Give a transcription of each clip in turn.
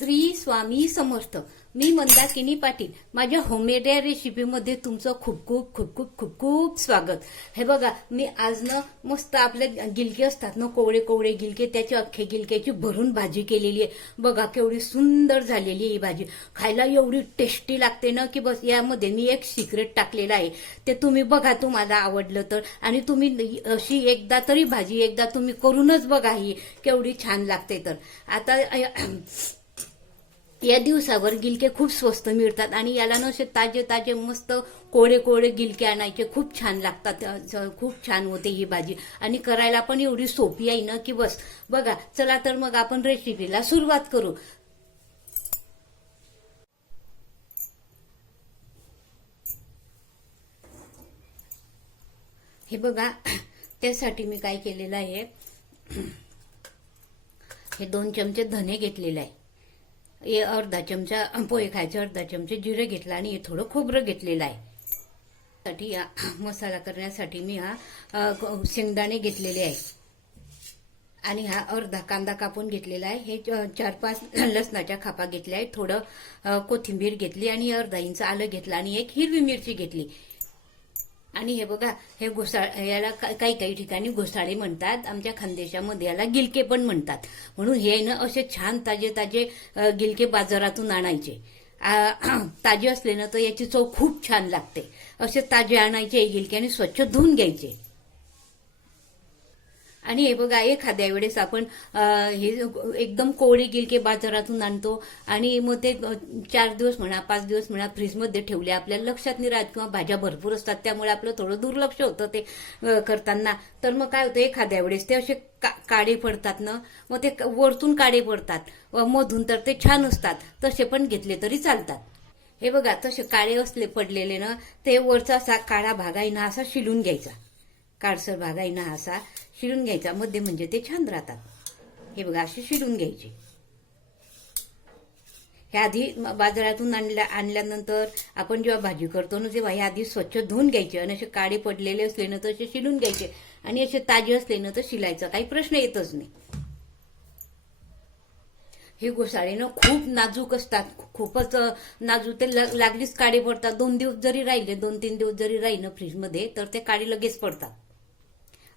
श्री स्वामी समर्थ. मी मंदाकिनी पाटील. माझ्या होमेडिया रेसिपीमध्ये तुमचं खूप खूप खूप खूप खूप खूप स्वागत. हे बघा मी आज ना मस्त आपले गिलके असतात ना कोवळे कोवळे गिलके त्याची अख्खे गिलक्याची भरून भाजी केलेली आहे. बघा केवढी सुंदर झालेली आहे ही भाजी. खायला एवढी टेस्टी लागते ना की बस यामध्ये मी एक सिक्रेट टाकलेलं आहे. ते तुम्ही बघा तुम्हाला आवडलं तर. आणि तुम्ही अशी एकदा तरी भाजी एकदा तुम्ही करूनच बघा ही केवढी छान लागते तर. आता या दिवसावर गिलके खूप स्वस्त मिळतात आणि याला नसे ताजे ताजे मस्त कोळे कोळे गिलके आणायचे. खूप छान लागतात. खूप छान होते ही भाजी. आणि करायला पण एवढी सोपी आहे ना की बस. बघा चला तर मग आपण रेसिपीला सुरुवात करू. हे बघा त्यासाठी मी काय केलेलं आहे? हे दोन चमचे धने घेतलेले आहे. हे अर्धा चमचा पोहे खायचे अर्धा चमचे जिरे घेतला आणि हे थोडं खोबरं घेतलेलं आहे. साठी हा मसाला करण्यासाठी मी हा शेंगदाणे घेतलेले आहे. आणि हा अर्धा कांदा कापून घेतलेला आहे. हे च- चार पाच लसणाच्या खापा घेतल्या आहेत. थोडं कोथिंबीर घेतली आणि अर्धा इंच आलं घेतलं आणि एक हिरवी मिरची घेतली. आणि हे बघा हे घोसाळ याला का- काही काही ठिकाणी घोसाळे म्हणतात. आमच्या खानदेशामध्ये याला गिलके पण म्हणतात. म्हणून हे ना असे छान ताजे ताजे गिलके बाजारातून आणायचे. ताजे असले ना तर याची चव खूप छान लागते. असे ताजे आणायचे गिलके आणि स्वच्छ धुवून घ्यायचे. आणि हे बघा एखाद्या वेळेस आपण हे एकदम कोळी गिलके बाजारातून आणतो आणि मग ते चार दिवस म्हणा पाच दिवस म्हणा फ्रीजमध्ये ठेवले आपल्याला लक्षात नाही राहत किंवा भाज्या भरपूर असतात त्यामुळे आपलं थोडं दुर्लक्ष होतं ते करताना. तर मग काय होतं एखाद्या वेळेस ते असे का- काळे पडतात ना मग ते वरतून काळे पडतात. व मधून तर ते छान असतात तसे पण घेतले तरी चालतात. हे बघा तसे काळे असले पडलेले ना ते वरचा असा काळा भाग आहे ना असा शिलून घ्यायचा. काळसर भाग आहे ना असा शिरून घ्यायचा. मध्ये म्हणजे ते छान राहतात. हे बघा असे शिरून घ्यायचे. हे आधी बाजारातून आणल्या आणल्यानंतर आपण जेव्हा भाजी करतो ना तेव्हा हे आधी स्वच्छ धुवून घ्यायचे. आणि असे काळे पडलेले असले ना तर असे शिलून घ्यायचे. आणि असे ताजे असले ना तर शिलायचा काही प्रश्न येतच नाही. हे घोसाळे ना खूप नाजूक असतात. खूपच नाजूक ते लागलीच काळे पडतात. दोन दिवस जरी राहिले दोन तीन दिवस जरी राहिले फ्रीजमध्ये तर ते काळे लगेच पडतात.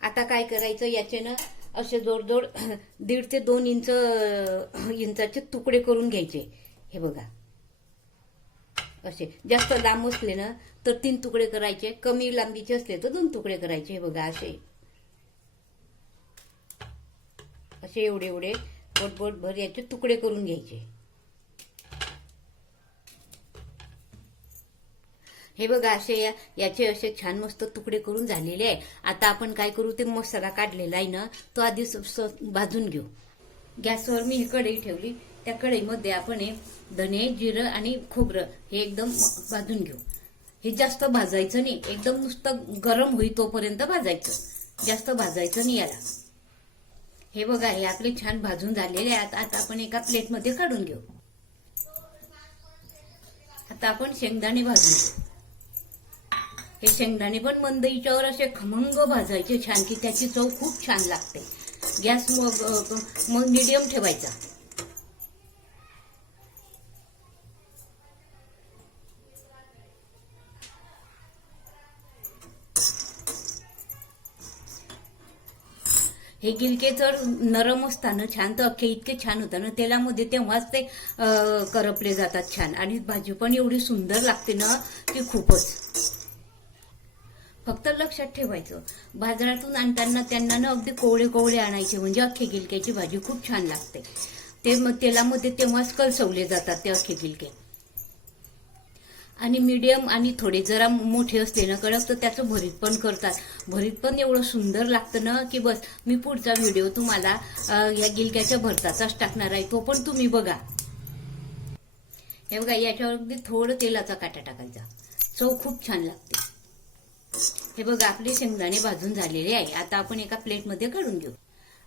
आता काय करायचं याचे ना असे जोडजोड दीड ते दोन इंच इंचाचे तुकडे करून घ्यायचे. हे बघा. असे जास्त लांब असले ना तर तीन तुकडे करायचे. कमी लांबीचे असले तर दोन तुकडे करायचे. हे बघा असे. असे एवढे एवढे बोटबोट भर याचे तुकडे करून घ्यायचे. हे बघा असे या- याचे असे छान मस्त तुकडे करून झालेले आहे. आता आपण काय करू ते मसाला काढलेला आहे ना तो आधी भाजून घेऊ. गॅसवर मी ही कढई ठेवली. त्या कढईमध्ये आपण हे धने जिरं आणि खोबरं हे एकदम भाजून घेऊ. हे जास्त भाजायचं नाही. एकदम नुसतं गरम होई तोपर्यंत भाजायचं. जास्त भाजायचं नाही याला. हे बघा हे आपले छान भाजून झालेले आहेत. आता आपण एका प्लेटमध्ये काढून घेऊ. आता आपण शेंगदाणे भाजून घेऊ. हे शेंगदाणे पण मंद हिच्यावर असे खमंग भाजायचे छान की त्याची चव खूप छान लागते. गॅस मग मग मिडियम ठेवायचा. हे गिलके जर नरम असताना छान तर अख्खे इतके छान होतं ना तेलामध्ये तेव्हाच ते करपले जातात छान. आणि भाजी पण एवढी सुंदर लागते ना की खूपच. फक्त लक्षात ठेवायचं. बाजारातून आणताना त्यांना ना अगदी कोवळे कोवळे आणायचे म्हणजे अख्खे गिलक्याची भाजी खूप छान लागते. ते मग तेलामध्ये तेव्हाच कलसवले जातात ते अख्खे गिलके. आणि मीडियम आणि थोडे जरा मोठे असले ना कडक तर त्याचं भरीत पण करतात. भरीत पण एवढं सुंदर लागतं ना की बस मी पुढचा व्हिडिओ तुम्हाला या गिलक्याच्या भरताचाच टाकणार आहे तो पण तुम्ही बघा. हे बघा याच्यावर अगदी थोडं तेलाचा काटा टाकायचा. चव खूप छान लागते. हे बघा आपले शेंगदाणे भाजून झालेले आहे. आता आपण एका प्लेटमध्ये काढून घेऊ.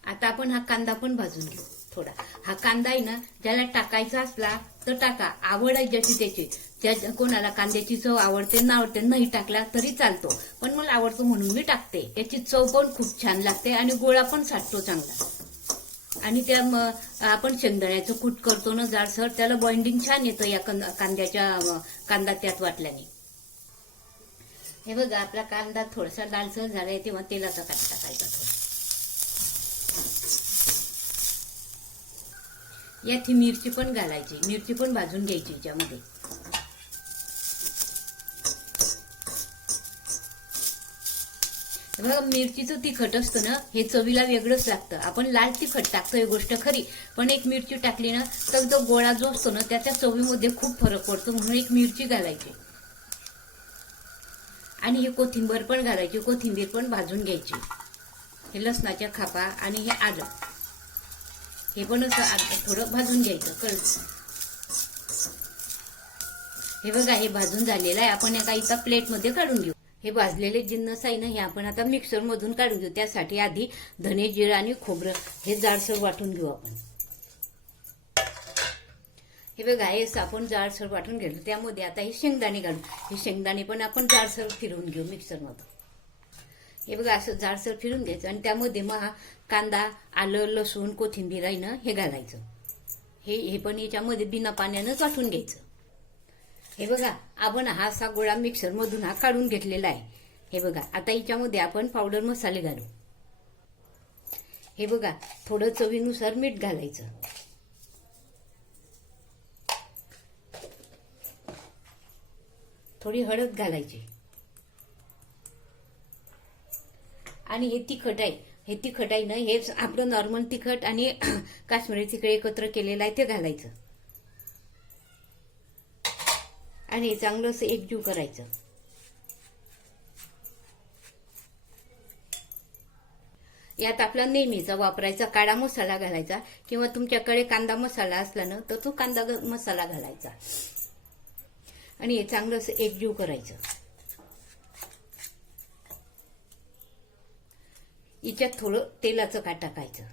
आता आपण हा कांदा पण भाजून घेऊ थोडा. हा कांदा आहे ना ज्याला टाकायचा असला तर टाका. आवड आहे ज्याची त्याची. ज्या कोणाला कांद्याची चव आवडते ना आवडते नाही टाकला तरी चालतो. पण मला आवडतो म्हणून मी टाकते. त्याची चव पण खूप छान लागते आणि गोळा पण साठतो चांगला. आणि त्या मग आपण शेंगदाण्याचं कूट करतो ना जाडसर त्याला बॉइंडिंग छान येतं या कांद्याच्या कांदा त्यात वाटल्याने. हे बघा आपला कांदा थोडासा लालसर झालाय तेव्हा तेलाचा काट टाकायचा थोडा. यात ही मिरची पण घालायची मिरची पण भाजून घ्यायची याच्यामध्ये. बघा मिरचीचं तिखट असतं ना हे चवीला वेगळंच लागतं. आपण लाल तिखट टाकतो ही गोष्ट खरी पण एक मिरची टाकली ना तर तो गोळा जो असतो ना त्याच्या चवीमध्ये खूप फरक पडतो म्हणून एक मिरची घालायची. आणि हे कोथिंबीर पण घालायची कोथिंबीर पण भाजून घ्यायची. हे लसणाच्या खापा आणि हे आलं. हे पण असं थोडं भाजून घ्यायचं कळ हे बघा हे भाजून झालेलं आहे. आपण एका एका प्लेटमध्ये काढून घेऊ. हे भाजलेले जिन्नस आहे ना हे आपण आता मिक्सरमधून काढून घेऊ. त्यासाठी आधी धने जिरं आणि खोबरं हे जाडसर वाटून घेऊ आपण. हे बघा हे असं आपण जाडसर वाटून घेतलं. त्यामध्ये आता हे शेंगदाणे घालू. हे शेंगदाणे पण आपण जाडसर फिरवून घेऊ मिक्सरमधून. हे बघा असं जाडसर फिरून घ्यायचं आणि त्यामध्ये मग हा कांदा आलं लसूण कोथिंबीर आहे ना हे घालायचं. हे हे पण याच्यामध्ये बिना पाण्यानंच वाटून घ्यायचं. हे बघा आपण हा असा गोळा मिक्सरमधून हा काढून घेतलेला आहे. हे बघा आता याच्यामध्ये आपण पावडर मसाले घालू. हे बघा थोडं चवीनुसार मीठ घालायचं. थोडी हळद घालायची. आणि हे तिखट आहे. हे तिखट आहे ना हे आपलं नॉर्मल तिखट आणि काश्मीरी तिखट एकत्र केलेलं आहे ते घालायचं. आणि हे चांगलं असं एकजीव करायचं. यात आपला नेहमीचा वापरायचा काळा मसाला घालायचा किंवा तुमच्याकडे कांदा मसाला असला ना तर तो कांदा मसाला घालायचा. आणि हे चांगलं असं एकजीव करायचं. हिच्यात थोडं तेलाचं का टाकायचं.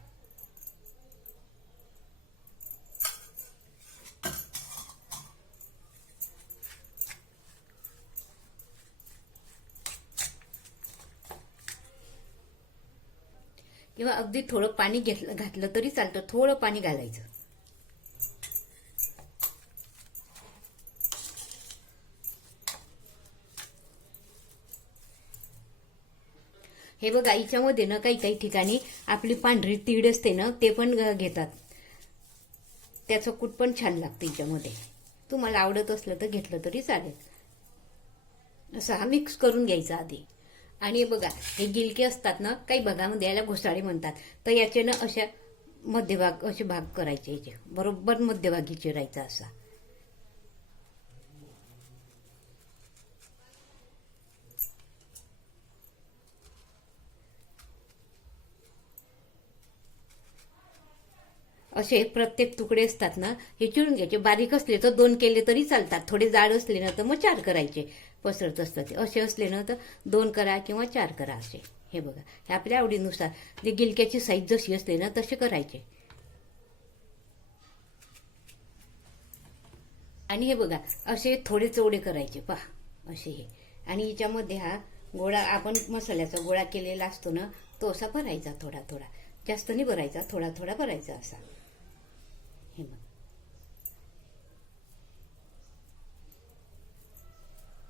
किंवा अगदी थोडं पाणी घेतलं घातलं तरी चालतं. थोडं पाणी घालायचं. हे बघा हिच्यामध्ये ना काही काही ठिकाणी आपली पांढरी तीड असते ना ते पण घेतात. त्याचं कूट पण छान लागतं हिच्यामध्ये. तुम्हाला आवडत असलं तर घेतलं तरी चालेल. असं हा मिक्स करून घ्यायचा आधी. आणि बघा हे गिलके असतात ना काही भागामध्ये याला घोसाळे म्हणतात. तर याचे ना अशा मध्यभाग असे भाग करायचे याचे. बरोबर मध्यभागी चिरायचा असा. असे प्रत्येक तुकडे असतात ना हे चिरून घ्यायचे. बारीक असले तर दोन केले तरी चालतात. थोडे जाड असले ना तर मग चार करायचे. पसरत असतात ते. असे असले ना तर दोन करा किंवा चार करा असे. हे बघा. हे आपल्या आवडीनुसार. जे गिलक्याची साईज जशी असते ना तसे करायचे. आणि हे बघा असे थोडे चवडे करायचे. पहा असे हे. आणि याच्यामध्ये हा गोळा आपण मसाल्याचा गोळा केलेला असतो ना तो असा भरायचा थोडा थोडा. जास्त नाही भरायचा थोडा थोडा भरायचा असा हे बघ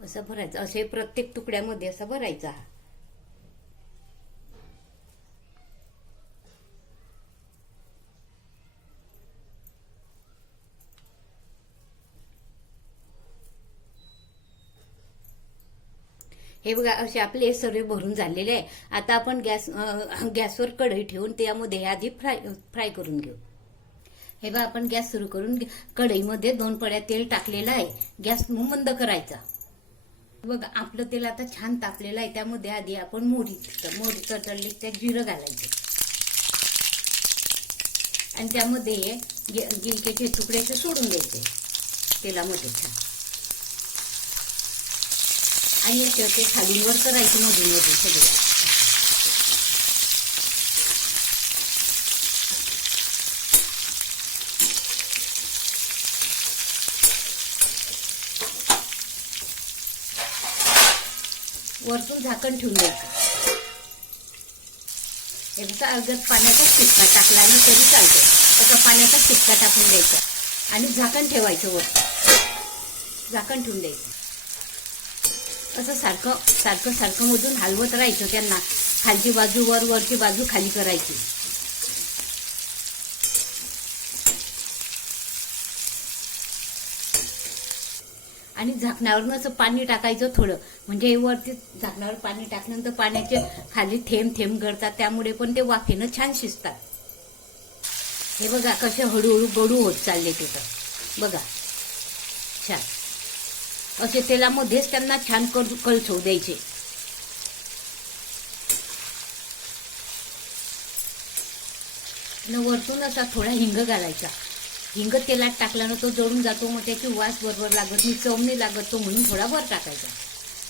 असं भरायचं. असे प्रत्येक तुकड्यामध्ये असा भरायचा हा. हे बघा असे आपले सर्व भरून झालेले आहे. आता आपण गॅस गॅसवर कढई ठेवून त्यामध्ये आधी फ्राय फ्राय करून घेऊ. हे बघा आपण गॅस सुरू करून कढईमध्ये दोन पड्या तेल टाकलेलं आहे. गॅस मंद करायचा. बघ आपलं तेल आता छान तापलेलं आहे त्यामध्ये आधी आपण मोहरी मोहरी तडतडली त्यात जिरं घालायचं. आणि त्यामध्ये हे गे- तुकडे असे सोडून द्यायचे तेलामध्ये छान. आणि ते खालीवर करायचं करायचे मधून मधून सगळं. वरतून झाकण ठेवून द्यायचं. एकदा अर्ध्यात पाण्याचा शिक्का टाकला आणि तरी चालतो त्याचा पाण्याचा शिपका टाकून द्यायचा. आणि झाकण ठेवायचं वर झाकण ठेवून द्यायचं. असं सारखं सारखं सारखं मधून हलवत राहायचं त्यांना. खालची बाजू वर वरची बाजू खाली करायची. आणि झाकणावरनं असं पाणी टाकायचं थोडं. म्हणजे वरती झाकणावर पाणी टाकल्यानंतर पाण्याचे खाली थेंब थेंब गळतात. त्यामुळे पण ते वाफेनं छान शिजतात. हे बघा कसे हळूहळू गडू होत चालले तिथं बघा. छान. असे तेलामध्येच त्यांना छान कल कलसवू द्यायचे. न वरतून असा थोडा हिंग घालायचा. हिंग तेलात टाकल्यानं तो जळून जातो मग त्याची वास बरोबर लागत नाही चव नाही लागत तो म्हणून थोडा वर टाकायचा.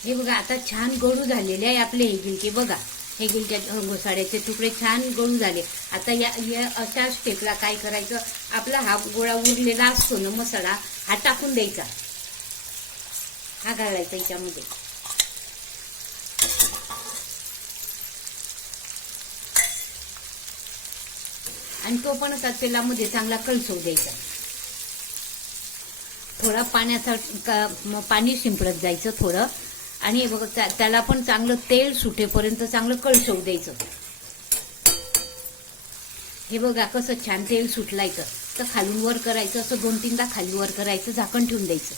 हे बघा आता छान गळू झालेले आहे आपले हे गिलके बघा. हे गिलक्या घोसाड्याचे तुकडे छान गळू झाले. आता या या अशा स्टेपला काय करायचं? आपला हा गोळा उरलेला असतो ना मसाला हा टाकून द्यायचा. हा घालायचा याच्यामध्ये. आणि तो पण असा तेलामध्ये चांगला कलसवू द्यायचा थोडा पाण्याचा पाणी शिंपडत जायचं थोडं. आणि बघा त्याला पण चांगलं तेल सुटेपर्यंत चांगलं कळसवू द्यायचं. हे बघा कसं छान तेल सुटलायचं तर. खालून वर करायचं असं दोन तीनदा खाली वर करायचं झाकण ठेवून द्यायचं.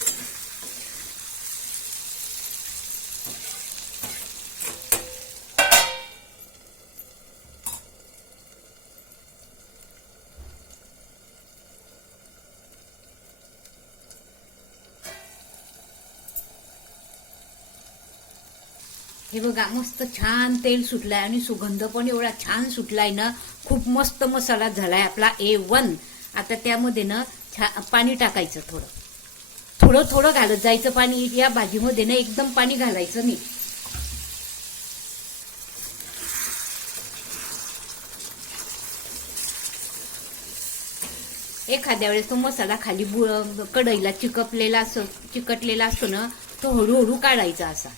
हे बघा मस्त छान तेल सुटलंय आणि सुगंध पण एवढा छान सुटलाय ना खूप मस्त मसाला झालाय आपला ए वन आता त्यामध्ये ना छा पाणी टाकायचं थोडं. थोडं थोडं घालत जायचं पाणी या भाजीमध्ये ना एकदम पाणी घालायचं नाही. एखाद्या वेळेस तो मसाला खाली बु- कढईला चिकपलेला असं चिकटलेला असतो ना तो हळूहळू काढायचा असा.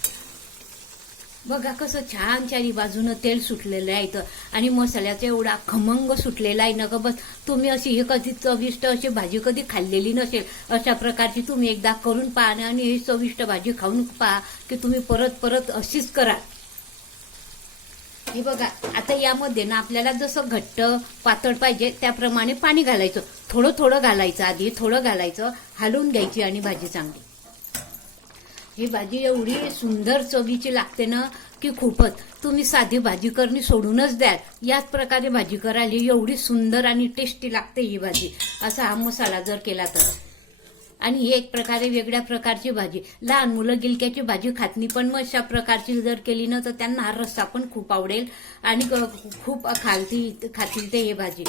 बघा कसं छान चारी बाजूनं तेल सुटलेलं आहे इथं. आणि मसाल्याचा एवढा खमंग सुटलेला आहे ना ग बस. तुम्ही अशी हे कधी चविष्ट अशी भाजी कधी खाल्लेली नसेल अशा प्रकारची तुम्ही एकदा करून पहा आणि ही चविष्ट भाजी खाऊन पहा की तुम्ही परत परत अशीच करा. हे बघा आता यामध्ये ना आपल्याला जसं घट्ट पातळ पाहिजे त्याप्रमाणे पाणी घालायचं. थोडं थोडं घालायचं आधी थोडं घालायचं हलवून घ्यायची आणि भाजी चांगली. ही भाजी एवढी सुंदर चवीची लागते ना की खूपच. तुम्ही साधी भाजी करणी सोडूनच द्याल. याच प्रकारे भाजी करायला एवढी सुंदर आणि टेस्टी लागते ही भाजी. असा हा मसाला जर केला तर. आणि ही एक प्रकारे वेगळ्या प्रकारची भाजी. लहान मुलं गिलक्याची भाजी खातनी पण मग अशा प्रकारची जर केली ना तर त्यांना हा रस्सा पण खूप आवडेल आणि खूप खालती खातील ते हे भाजी.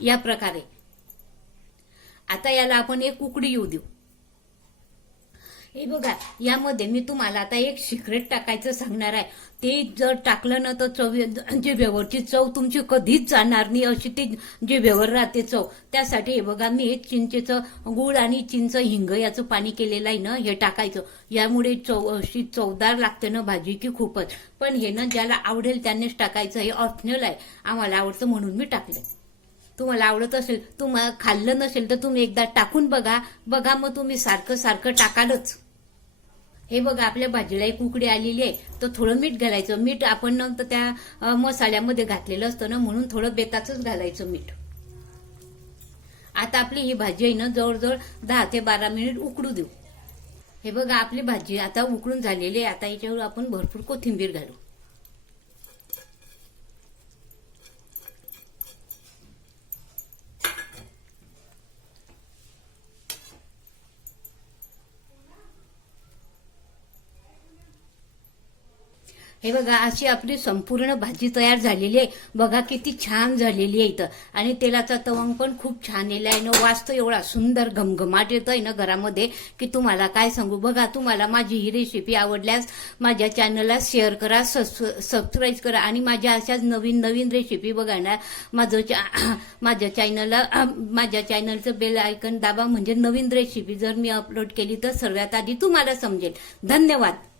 या प्रकारे. आता याला आपण एक उकडी येऊ देऊ. हे बघा यामध्ये मी तुम्हाला आता एक सिक्रेट टाकायचं सांगणार आहे. ते जर टाकलं ना तर चव जिभेवरची चव तुमची कधीच जाणार नाही अशी ती जिभेवर राहते चव. त्यासाठी हे बघा मी हे चिंचेचं गुळ आणि चिंच हिंग याचं पाणी केलेलं आहे ना हे टाकायचं. यामुळे चव अशी चवदार लागते ना भाजी की खूपच. पण हे ना ज्याला आवडेल त्यांनीच टाकायचं हे ऑप्शनल आहे. आम्हाला आवडतं म्हणून मी टाकलं. तुम्हाला आवडत असेल तुम्हाला खाल्लं नसेल तर तुम्ही एकदा टाकून बघा. बघा मग तुम्ही सारखं सारखं टाकालच. हे बघा आपल्या भाजीला एक उकडी आलेली आहे. तर थोडं मीठ घालायचं. मीठ आपण नंतर त्या मसाल्यामध्ये घातलेलं असतं ना म्हणून थोडं बेताचंच घालायचं मीठ. आता आपली ही भाजी आहे ना जवळजवळ दहा ते बारा मिनिट उकडू देऊ. हे बघा आपली भाजी आता उकडून झालेली आहे. आता याच्यावर आपण भरपूर कोथिंबीर घालू. हे बघा अशी आपली संपूर्ण भाजी तयार झालेली आहे. बघा किती छान झालेली आहे इथं. आणि तेलाचा तवंग पण खूप छान येला आहे. ना वास एवढा सुंदर घमघमाट येतोय ना घरामध्ये की तुम्हाला काय सांगू. बघा तुम्हाला माझी ही रेसिपी आवडल्यास माझ्या चॅनलला शेअर करा सबस्क्राईब करा आणि माझ्या अशाच नवीन नवीन रेसिपी बघायला माझं माझ्या चॅनलला माझ्या चॅनलचं बेल आयकन दाबा. म्हणजे नवीन रेसिपी जर मी अपलोड केली तर सर्वात आधी तुम्हाला समजेल. धन्यवाद.